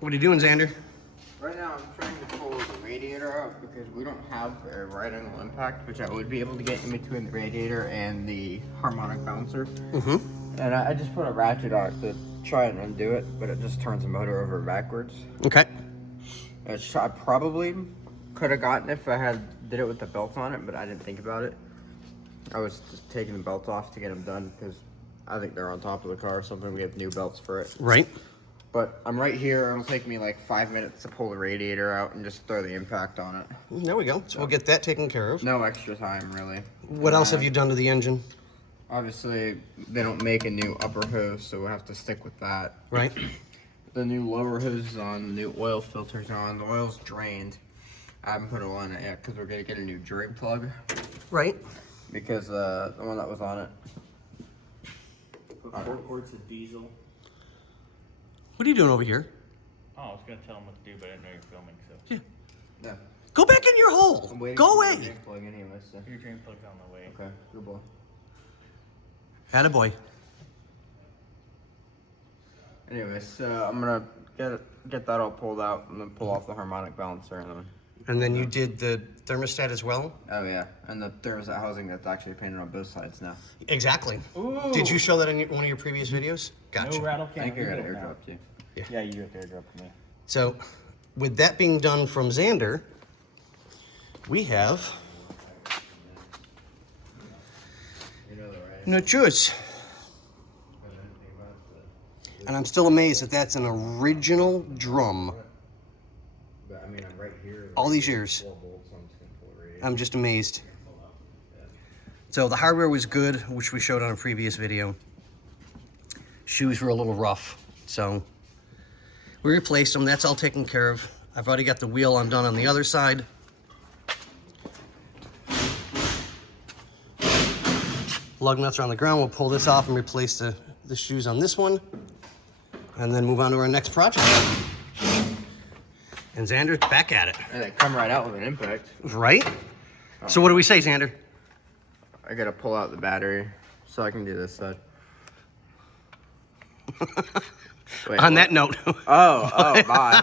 What are you doing, Xander? Right now I'm trying to pull the radiator out because we don't have a right angle impact, which I would be able to get in between the radiator and the harmonic bouncer. And I just put a ratchet on it to try and undo it, but it just turns the motor over backwards. Okay. Which I probably could have gotten if I did it with the belt on it, but I didn't think about it. I was just taking the belt off to get them done because I think they're on top of the car or something. We have new belts for it. Right. But I'm right here. It'll take me like 5 minutes to pull the radiator out and just throw the impact on it. There we go. So we'll get that taken care of. No extra time, really. What else have you done to the engine? Obviously, they don't make a new upper hose, so we'll have to stick with that. Right. The new lower hose is on, the new oil filter's on, the oil's drained. I haven't put it on it yet because we're going to get a new drain plug. Right. Because the one that was on it. Put 4 quarts of diesel. What are you doing over here? Oh, I was gonna tell him what to do, but I didn't know you're filming, so. Yeah. Yeah. Go back in your hole. I'm waiting Go for away. the drain plug anyway, so. Your drain plug's on the way. Okay, good boy. Attaboy. Anyways, so I'm gonna get that all pulled out and then pull off the harmonic balancer And then you did the thermostat as well? oh yeah, and the thermostat housing that's actually painted on both sides now. Exactly. Ooh. Did you show that in one of your previous videos? Gotcha. No rattle I can. think you're gonna airdrop too. Yeah, you have to airdrop to me. So, with that being done from Xander, we have nachos. And I'm still amazed that that's an original drum. But I mean, I'm right here. All these years. 4 bolts, so I'm just gonna pull it right. I'm just amazed. So the hardware was good, which we showed on a previous video. Shoes were a little rough, so we replaced them. That's all taken care of. I've already got the wheel undone on the other side. Lug nuts are on the ground. We'll pull this off and replace the shoes on this one, and then move on to our next project. And Xander's back at it. And they come right out with an impact. Right? So what do we say, Xander? I gotta pull out the battery so I can do this side. Wait, On what? that note. Oh, bye.